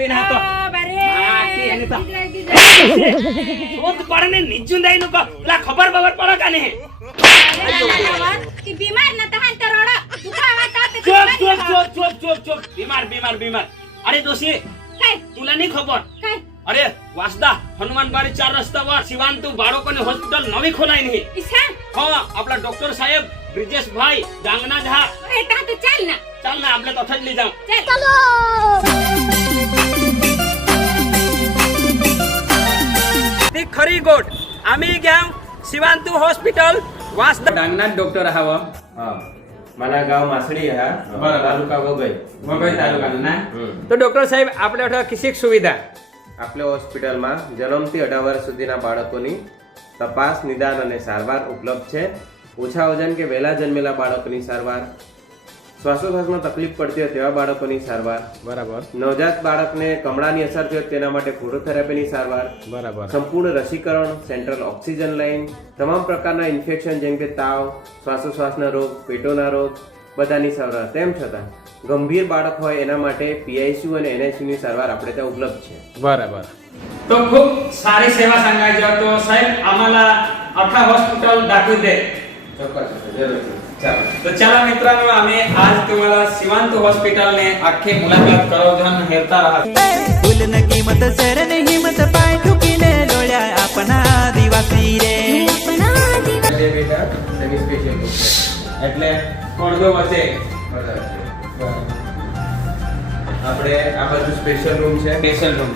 दिन हा तो शोध पडणे निजून जाई नको तुला खबर पडा का नाही की बीमार न तहान तरोड दुखावा तात चुप बीमार अरे दोषी काय तुला नाही खबर काय अरे वासदा हनुमानबाड़ी 4 रस्त्यावर शिवांतु बाळकोनी हॉस्पिटल नवी खोलाई नाही इसा हां आपला डॉक्टर साहेब ब्रिजेश भाई डांगना झा ए ता तो चल ना आपल्या तथाच ली जाऊ चलो ती खरी गोट आम्ही घ्याव शिवांतु हॉस्पिटल वासदा डांगनाथ डॉक्टर हवा मला गाव मासडी हा तालुका वगै तालुका ना तो डॉक्टर साहेब आपल्या किसी सुविधा आपल्या હોસ્પિટલમાં જન્મથી 18 વર્ષ સુધીના બાળકોની તપાસ નિદાન અને સારવાર ઉપલબ્ધ છે ઓછા વજન કે વહેલા જન્મેલા બાળકોની સારવાર શ્વાસોશ્વાસમાં તકલીફ પડતી હોય તેવા બાળકોની સારવાર બરાબર નવજાત બાળકને કમળાની અસર થઈ હોય તેના માટે ફોટોથેરાપીની સારવાર બરાબર સંપૂર્ણ રસીકરણ સેન્ટ્રલ ઓક્સિજન લાઇન તમામ પ્રકારના ઇન્ફેક્શન જેમ કે તાવ શ્વાસોશ્વાસના રોગ પેટોના રોગ બધાની સારવાર તેમ છતાં ગંભીર બાળક હોય એના માટે પીઆઈસીયુ અને એનઆઈસીયુ ની સારવાર આપણે ત્યાં ઉપલબ્ધ છે બરાબર तो खूप सारी सेवा सांगायची तो साहेब आम्हाला 18 हॉस्पिटल दाखवू दे ચોક્કસ જરૂર ચાલો तो चला मित्रांनो आम्ही आज तुम्हाला शिवांत हॉस्पिटल ने आखी मुलाकात करावधन हेरता राहत फुलन किंमत सरन हिमत पाय ठुकीने लोळ्या आपण आदिवासी रे એટલે બેટા સેમી સ્પેશિયલ રૂમ છે એટલે પડદો વચ્ચે આપણે આ બધું સ્પેશિયલ રૂમ છે स्पेशल रूम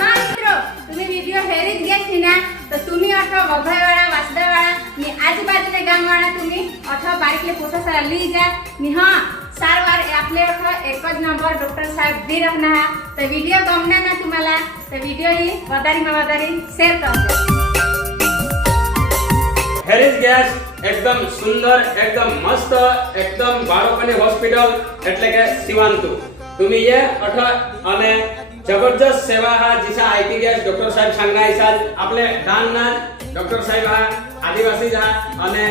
हा मित्रो तुम्ही व्हिडिओ हेरीत घेतली ना तर तुम्ही अठो वघाईवाडा वासदावाडा नि आजूबाजूच्या गामवाडा तुम्ही अठो बारीकले फोटो सारा ली जा नि हां सारवार आपले अठो एकच नंबर डॉक्टर साहेब दी रखना है तो वीडियो गमना ना तुम्हाला तो वीडियो ही वदारी शेअर करा हेरिस गॅस एकदम सुंदर एकदम मस्त एकदम बाळकोनी हॉस्पिटल એટલે કે शिवांतु तुम्ही ये अठ અને जबरदस्त सेवा हा जिसा आयटी गॅस डॉक्टर साहेब सांगायचा आपले डांगना डॉक्टर साहेब हा आदिवासी जा અને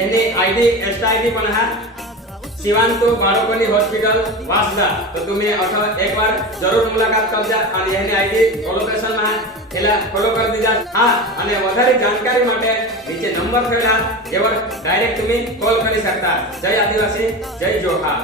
એની आयडी एक्स्ट्रा आयडी पण हा शिवांतु बाळकोनी हॉस्पिटल वासदा तो तुम्ही अठ एक बार जरूर मुलाकात करजा અને એની आयडी લોકેશન માં એલા ફોલો કરી દીધા હા અને વધારે જાણકારી માટે નીચે નંબર થયેલા એવર ડાયરેક્ટ तुम्ही कॉल કરી શકતા જય આદિવાસી જય જોહા